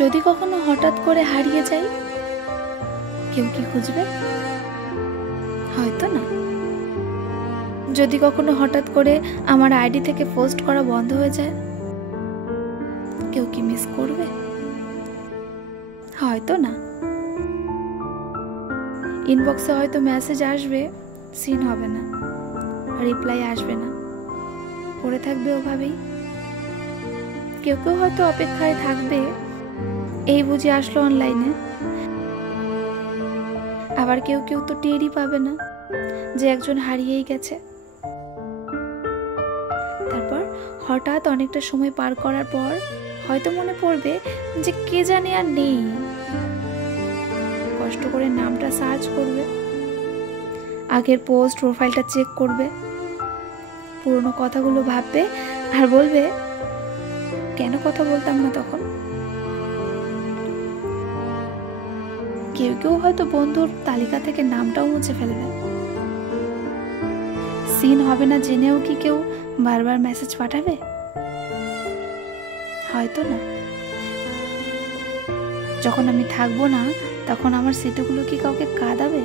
যদি কখনো হঠাৎ করে হারিয়ে যাই, কেউ কি খুঁজবে? হয়তো না। যদি কখনো হঠাৎ করে আমার আইডি থেকে পোস্ট করা বন্ধ হয়ে যায়, কেউ কি মিস করবে? হয়তো না। ইনবক্সে হয়তো মেসেজ আসবে, সিন হবে না, রিপ্লাই আসবে না, পড়ে থাকবে ওভাবেই। কেউ কেউ হয়তো অপেক্ষায় থাকবে, এই বুঝি আসলো অনলাইনে। আবার কেউ কেউ তো টেরই পাবে না যে একজন হারিয়েই গেছে। তারপর হঠাৎ অনেকটা সময় পার করার পর হয়তো মনে পড়বে যে কে জানে আর নেই। কষ্ট করে নামটা সার্চ করবে, আগের পোস্ট প্রোফাইলটা চেক করবে, পুরনো কথাগুলো ভাববে আর বলবে, কেন কথা বলতাম না তখন। কেউ কেউ হয়তো বন্ধুর তালিকা থেকে নামটাও মুছে ফেলবে। সিন হবে না জেনেও কি কেউ বারবার মেসেজ পাঠাবে? হয়তো না। যখন আমি থাকবো না, তখন আমার স্মৃতিগুলো কি কাউকে কাঁদাবে?